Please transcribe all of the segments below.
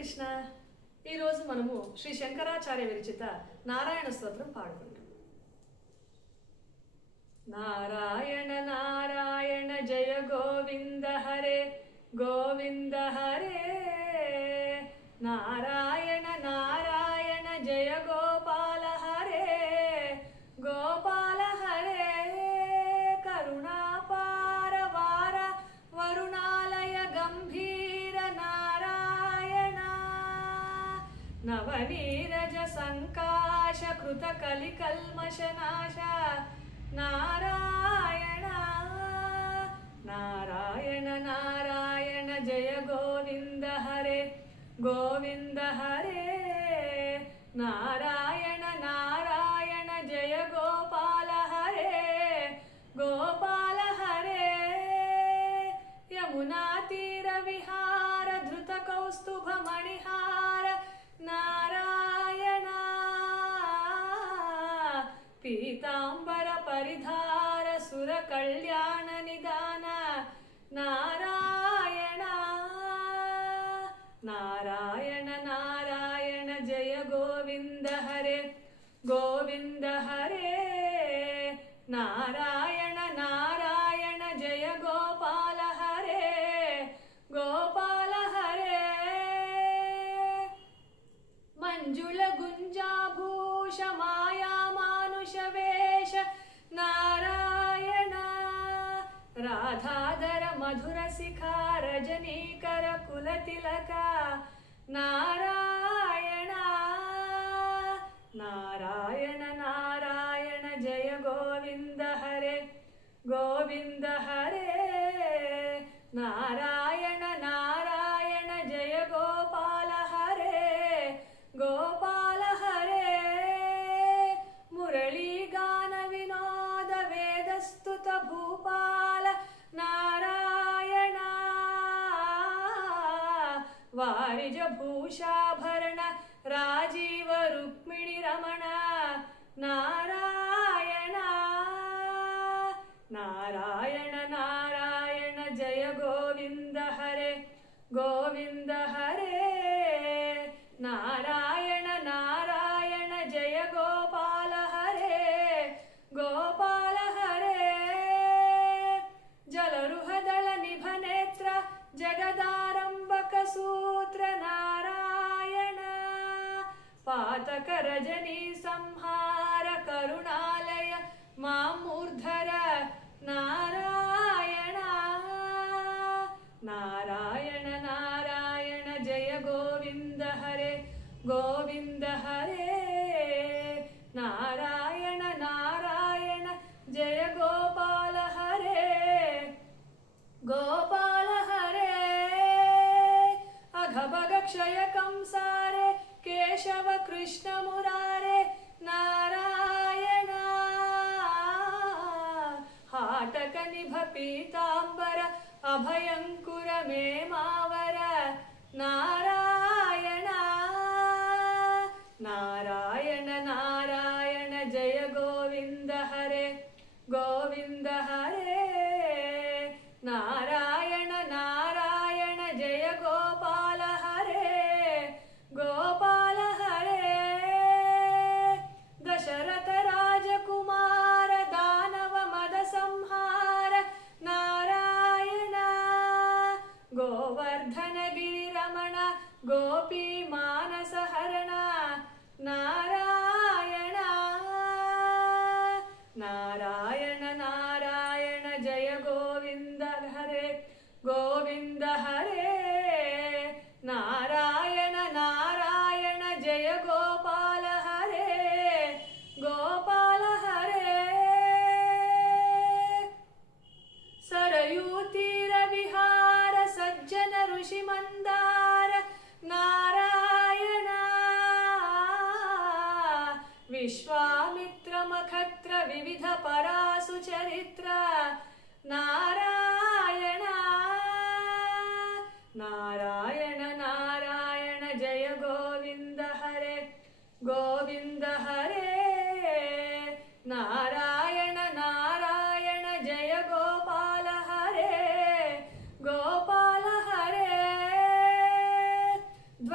కృష్ణ. ఈరోజు మనము శ్రీ శంకరాచార్య విరచిత నారాయణ స్తోత్రం పాడుకుంటాం. నారాయణ నారాయణ జయ గోవింద హరే గోవింద హరే. నారాయణ నారాయణ జయ గోపాల హరే గోపాల హరే. కరుణాపార వార వరుణాలయ గంభీర నారాయణ. నవనీరజ సంకాశ కృత కలి కల్మషనాశ నారాయణ. నారాయణ నారాయణ జయ గోవింద హరే గోవింద హరే. నారాయణ నారాయణ జయ గోపాల హరే గోపాల హరే. యమునా తీర విహార ధృత కౌస్తుభ మణిహార నారాయణ. పీతాంబర పరిధార సుర కళ్యాణ నిదాన నారాయణ. నారాయణ నారాయణ జయ గోవింద హరే గోవింద హరే. నారాయణ నారాయణ జయ గోపాల హరే గోపాల హరే. మంజుళ గుంజాభూష మాయా మానుష వేష నారాయణ. రాధాధర మధుర శిఖా రజనీకర కుల తిలక నారాయణ. నారాయణ నారాయణ జయ గోవింద హరే గోవింద హరే. నారాయణ నారాయణ జయ గోపాల హరే గోపాల హరే. మురళీ గాన వినోద వేదస్తుత భూపాల నారాయణ. వారిజ భూషాభరణ రాజీవ రుక్మిణి రమణ నారాయణ. నారాయణ నారాయణ జయ గోవింద హరే గోవింద హరే. నారాయణ నారాయణ జయ గోపాల హరే గోపాల హరే. జలరుహదళ నిభనేత్ర జగదారంభక సూత్ర నారాయణ. పాతక రజనీ సంహార కరుణాలయ మామూర్ధర నారాయణ. నారాయణ నారాయణ జయ గోవింద హరే గోవింద హరే. నారాయణ నారాయణ జయ గోపాల హరే గోపాల హరే. అఘభగ క్షయ కంసారే కేశవ కృష్ణ మురారే నారాయణ. హాటక నిభ పీతాంబర అభయంకుర మేమావర నారాయణ. నారాయణ నారాయణ జయ గోవింద హరే గోవింద హరే. నారాయణ నారాయణ జయ గోపాల హరే గోపాల హరే. దశరథ రాజకుమార దానవ మద సంహార నారాయణ. గోవర్ధన గిరి రమణ గోపీ మానస హరణ నారాయణ. నారాయణ నారాయణ జయ గోవింద హరే గోవింద హరే. నారాయణ నారాయణ జయ గోపాల హరే గోపాల హరే. సరయూ తీర విహార సజ్జన ఋషి మందార నారాయణ. విశ్వామిత్ర మఖత్ర వివిధ పరాసు చరిత్ర నారాయణ. నారాయణ నారాయణ జయ గోవింద హరే గోవింద హరే. నారాయణ నారాయణ జయ గోపాల హరే గోపాల హరే.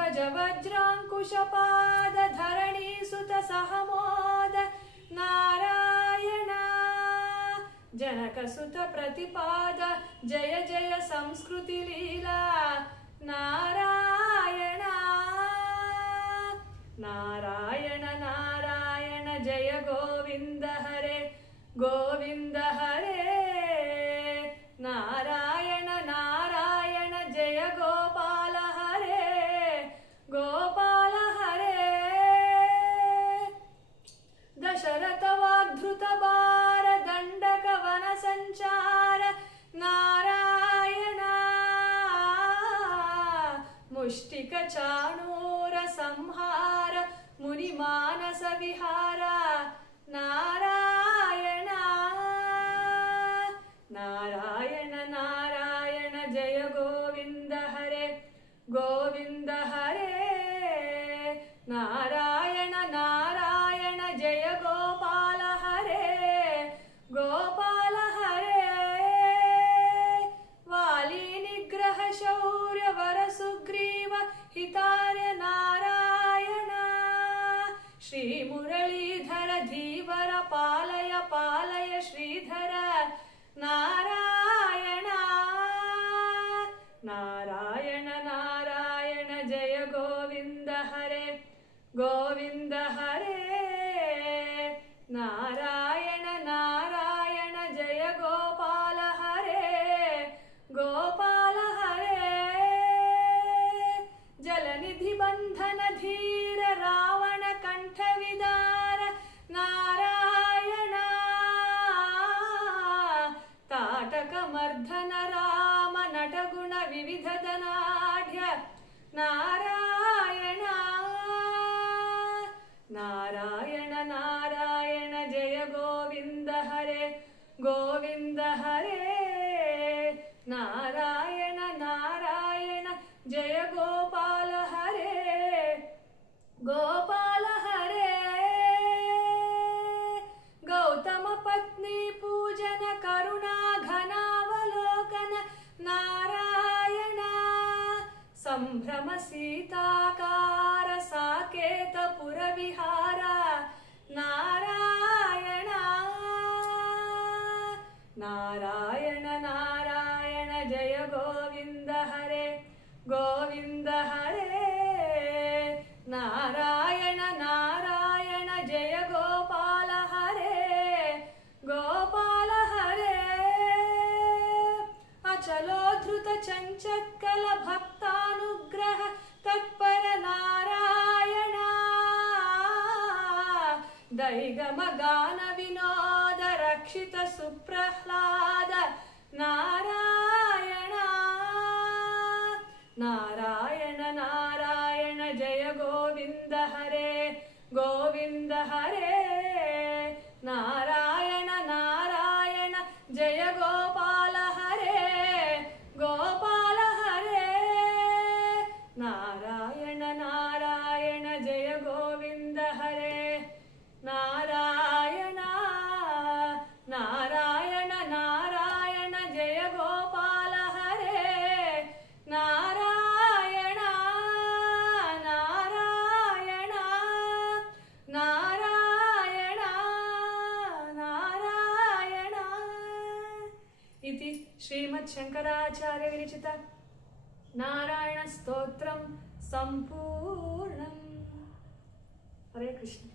ध्वज वज्राङ्कुशपाद धरणीसुत सहमोद नारायण जनकसुत प्रतिपाद जय जय संस्कृति लीला नारायण नारायण नारायण जय गोविंद हरे गोविंद हरे नारायण नारायण जय गोपाल हरे गोपाल हरे दशरथ वाग्धृत बार दंडक वन संचार नारायण मुष्टिक चाणूर संहार मुनि मानस विहार नारायण नारायण नारायण जय गोविंद हरे गोविंद हरे नारायण नारायण जय गोपाल हरे गोपाल हरे वाली निग्रह शौर्य वर सुग्रीव हितार्य नारायण श्री मुरलीधर धीवर पालय पालय श्रीधर नारायण नारायण नारायण जय गोविंद हरे गोविंद हरे नारायण नारायण जय गोपाल हरे गोपाल हरे जलनिधि बंधन धीर रावण कंठ विदार नारायण ताटक मर्दन राम नटगुण विविध धनाढ्य नारायण नारायण नारायण जय गोविंद हरे गोविंद हरे नारायण नारायण जय गोपाल हरे गोपाल हरे गौतम पत्नी पूजन करुणा घनावलोकन नारायण संभ्रम सीताकार साकेत पुर विहार नारायण नारायण नारायण जय गोविंद हरे गोविंद हरे नारायण नारायण जय गोपाल हरे गोपाल हरे अचलोद्धृत चंचक्कल भक्तानुग्रह तत्पर नारायण दैगम गान विनोद रक्षित सुप्रह्लाद नारायण नारायण नारायण जय गोविंद हरे गोविंद हरे नारायण नारायण जय गोपाल हरे गोपाल हरे नारायण नारायण जय गोविंद हरे नारायण नारायण नारायण जय गोपाल हरे नारायण नारायण नारायण नारायण इति श्रीमच्छंकराचार्य विरचित नारायण स्तोत्रम संपूर्णम्। हरे कृष्ण।